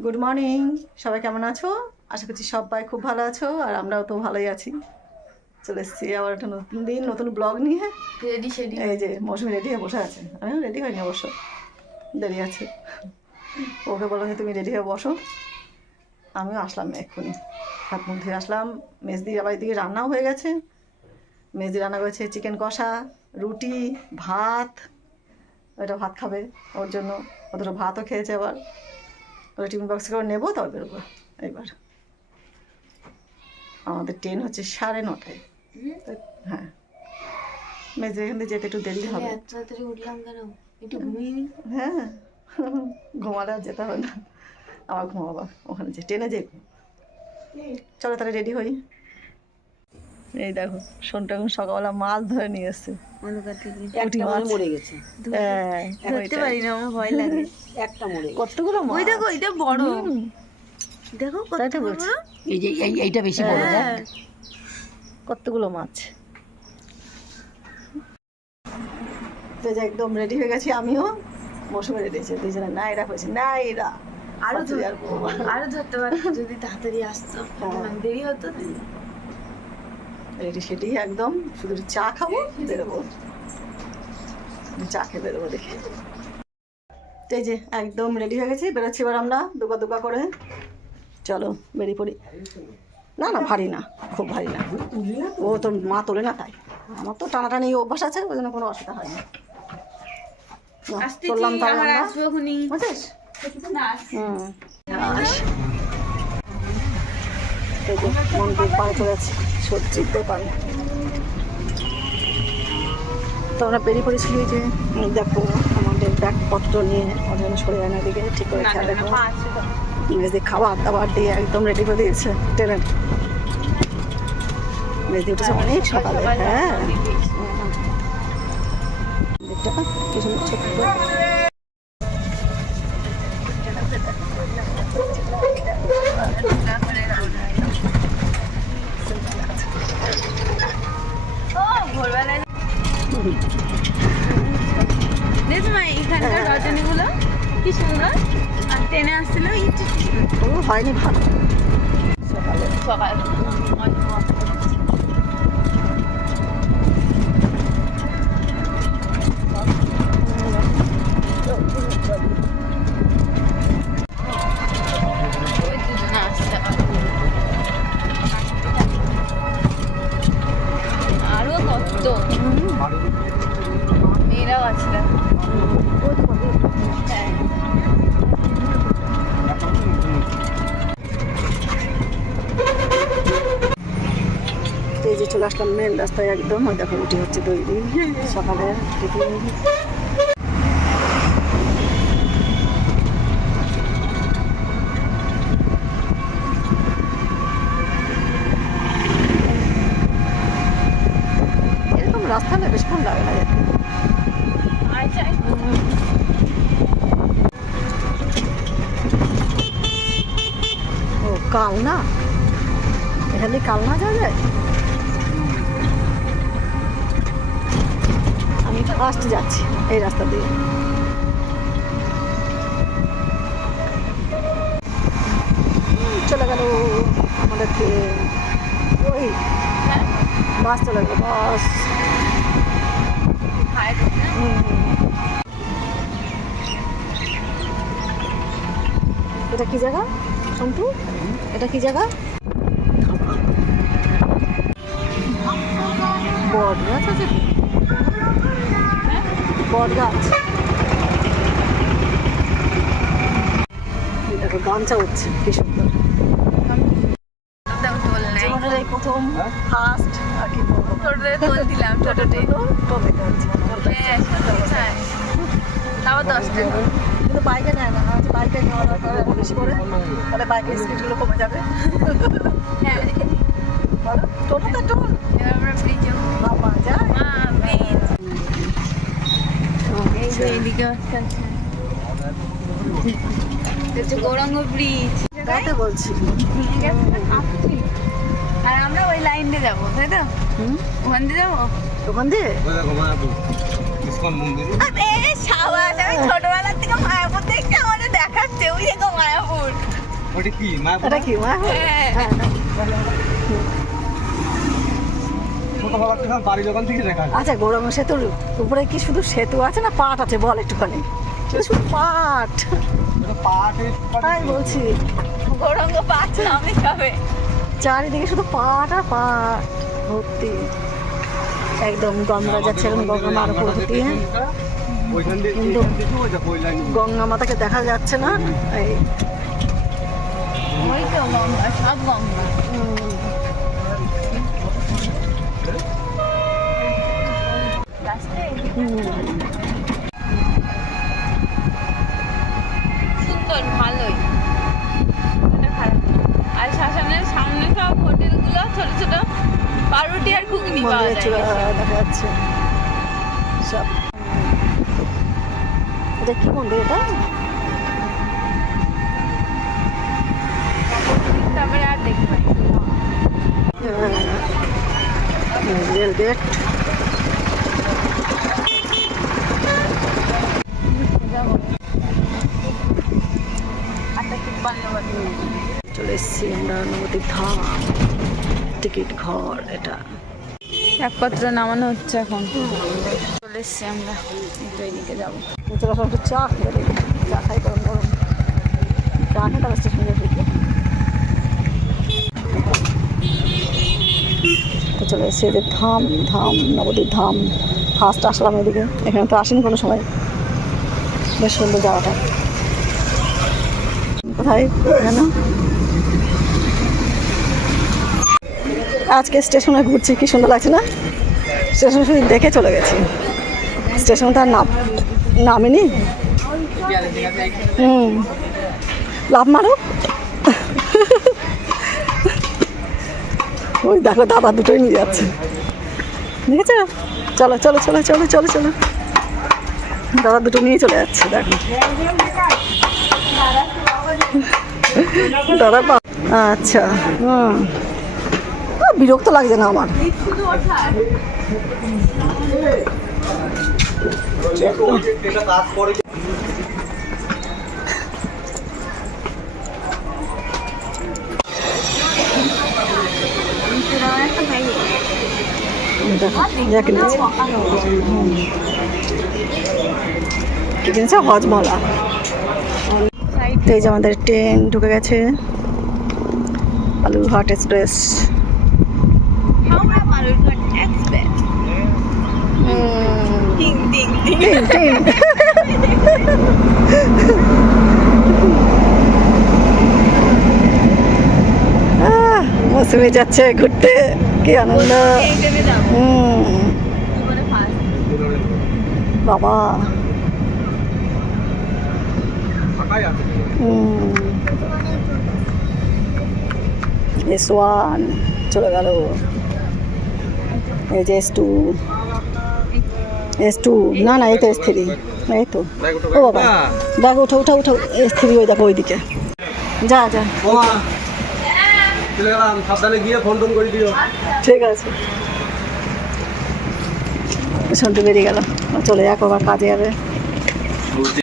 Good morning, সবাই কেমন আছো? আশা করছি সবাই খুব ভালো আছো, আর আমরাও তো ভালোই আছি। চলে এসেছি আবার একটা নতুন দিন, নতুন ব্লগ নিয়ে। রেডি শেডি এই যে মৌসুমি রেডি হয়ে বসে আছে, আমি রেডি হয়নি অবশ্য, দেরি আছে। ওকে বললাম যে তুমি রেডি হয়ে বসো, আমিও আসলাম এক্ষুনি, হাত মুখ ধুয়ে আসলাম। মেজদি আবার এদিকে রান্নাও হয়ে গেছে। মেজদি রান্না করেছে চিকেন কষা, রুটি, ভাত। ওইটা ভাত খাবে, ওর জন্য অতটা ভাতও খেয়েছে। আবার ওটা টিফিন বক্স করে নেবো, তবে বেরোবো। এবার আমাদের ট্রেন হচ্ছে 9:30। হ্যাঁ, মেজদি এখান থেকে যেতে একটু দেরি হবে। তাড়াতাড়ি উঠলাম কেন? একটু ঘুমিয়ে নি। হ্যাঁ, ঘুমালে আর যেতে হবে না, আবার ঘুমাবা ওখানে যে ট্রেনে যে। চলো তাহলে রেডি হই। এই দেখো সোনটা এখন সকালবেলা মাছ ধরে নিয়ে এসছে। পুঁটি মাছ মরে গেছে। হ্যাঁ, ধরতে পারি না, আমার ভয় লাগে। একটা মরে গেছে। কতগুলো মাছ! ওই দেখো, এটা বড়। দেখো তাই কত তো বড়। বলছি। এই যে এইটা বেশি বড় না? হ্যাঁ। কতগুলো মাছ! তো যে একদম রেডি হয়ে গেছি আমিও, মৌসুমে রেডি আছে দুজনে। না এরা হয়েছে, না এরা আরো শাশুড়ি আর বৌমা। আরো ধরতে পারতো যদি তাড়াতাড়ি আসতো, মানে দেরি হতো না। রেডি সেটি একদম, শুধু চা খাবো, বেরোবো। চা খেয়ে বেরোবো দেখি। তো এই যে একদম রেডি হয়ে গেছি, বেরোচ্ছি এবার আমরা দুগা দুগা করে। চলো বেরিয়ে পড়ি। না না, ভারী না, খুব ভারী না। ও তো মা তোলে না, তাই আমার তো টানাটানি অভ্যাস আছে, ওই জন্য কোনো অসুবিধা হয় না। চললাম তাহলে আমার আমরা, আসবো খুনি। বুঝছিস? হুম, এই যে মন্দির পাড়ে চলে যাচ্ছি, সবজির দোকান। তো আমরা বেরিয়ে পড়েছি। এই যে দেখো আমাদের ব্যাগপত্র নিয়ে ওদের সরে যায় না, দিকে ঠিক করে খেয়াল রাখো। মেজদি খাবার দাবার দিয়ে একদম রেডি করে দিয়েছে ট্রেনে। মেজদি উঠেছে অনেক সকালে। হ্যাঁ, দেখটা কি সুন্দর ছোট্ট। ভোরবেলায় দেখো মা, এখানকার রজনীগুলো কি সুন্দর। আর ট্রেনে আসছিল ও হয়নি ভালো সকালে। সকাল। আরো কত মেয়েরাও আছে। হ্যাঁ, এই যে চলে আসলাম মেন রাস্তায় একদম। ওই দেখো রুটি হচ্ছে তৈরি, সকালে টিফিন। এরকম রাস্তা না বেশক্ষণ লাগে না যেতে। আচ্ছা। ও কাল না, এখানে কাল না যাওয়া যায়। আমি ফার্স্ট যাচ্ছি এই রাস্তা দিয়ে। চলে গেল আমাদের ট্রেন। ওই বাস চলে গেল, বাস। এটা কি জায়গা সন্তু? এটা কি জায়গা? বট গাছ আছে, বট গাছ। দেখো গামছা উঠছে, কি সুন্দর। তোল নাই, জীবনের এই প্রথম ফার্স্ট আর কি বলবো, টোটোতে তোল দিলাম। টোটোতে টোটোতে যাচ্ছি। হ্যাঁ, কোথায়? তাও 10 টাকা। কিন্তু বাইকে নেয় না, বাইকে নেওয়া দরকার বেশি করে, তাহলে বাইকের স্পিডগুলো কমে যাবে। হ্যাঁ, বলো টোটোতে টোল এবার আমরা ব্রিজে বাবা যায়। ব্রিজ। এই যে এইদিকে একটা আছে। এটা হচ্ছে গৌরাঙ্গ ব্রিজ। তাই তো বলছি। আর আমরা ওই লাইন দিয়ে যাবো, তাই তো? ওখান দিয়ে যাবো। ওখান দিয়ে সাবাস, আমি ছোটবেলার থেকে মায়াপুর দেখছি, আমাদের দেখাচ্ছে ওই দেখো মায়াপুর। ওটা কি মা এটা কি মা হ্যাঁ ছোটবেলা থেকে বাড়ি দোকান থেকে দেখা যায়। আচ্ছা গৌরাঙ্গ সেতুর উপরে কি শুধু সেতু আছে না পাট আছে বল একটুখানি শুধু পাট এটা পাটে তাই বলছি গৌরাঙ্গ পাচ্ছে আমি খাবে চারিদিকে শুধু পাট আর পাট ভর্তি একদম গঙ্গা যাচ্ছে এখন গঙ্গা মার উপর দিয়ে ওইখান দিয়ে কিন্তু ওই দেখো ওই লাইন গঙ্গা মাতাকে দেখা যাচ্ছে না এই ওই তো গঙ্গা সব গঙ্গা রাস্তায় সুন্দর ভালোই এটা খারাপ না। আর শ্মশানের সামনে সব হোটেলগুলো ছোট ছোট পাউরুটি আর ঘুগনি পাওয়া মন্দিরের যায় চূড়া দেখা যাচ্ছে সব এটা কি মন্দির এটা তারপরে আর দেখবে রেল গেট চলে এসেছি আমরা নবদ্বীপ ধাম টিকিট ঘর এটা একপত্র নামানো হচ্ছে এখন চলে এসছি আমরা একটু এদিকে যাবো চলে আসলাম একটু চা খেয়ে দেখি চা খাই গরম গরম চা খেয়ে তারপর স্টেশনে যাবো তো চলে এসেছি এদের ধাম ধাম নবদ্বীপ ধাম ফার্স্ট আসলাম এদিকে এখানে তো আসেনি কোনো সময় বেশ সুন্দর জায়গাটা কোথায় যেন আজকে স্টেশনে ঘুরছি কি সুন্দর লাগছে না স্টেশন শুধু দেখে চলে গেছি স্টেশন তার নামিনি লাভ মারো ওই দেখো দাদা দুটোই নিয়ে যাচ্ছে দেখেছো চলো চলো চলো চলো চলো চলো দাদা দুটো নিয়ে চলে যাচ্ছে দেখো দাদা আচ্ছা বিরক্ত লাগছে না আমার এটা কাজ করে কি কিনেছে হজমলা তো এই যে আমাদের ট্রেন ঢুকে গেছে বালুরঘাট এক্সপ্রেস হাওড়া বালুরঘাট এক্সপ্রেস টিং টিং টিং ট্রেন মৌসুমি যাচ্ছে ঘুরতে কি আনন্দ এই দেবে যাবো জীবনে ফার্স্ট বাবা ফাঁকাই আছে S1 চলে গেল এই যে S2 না না এই তো S3 এই তো ও বাবা দেখো উঠো উঠো উঠো S3 ওই দেখো ওইদিকে যা যা ওমা চলে গেলাম সাবধানে গিয়ে ফোন টোন করে দিও ঠিক আছে সন্টু বেরিয়ে গেল চলে যাক আবার কাজে যাবে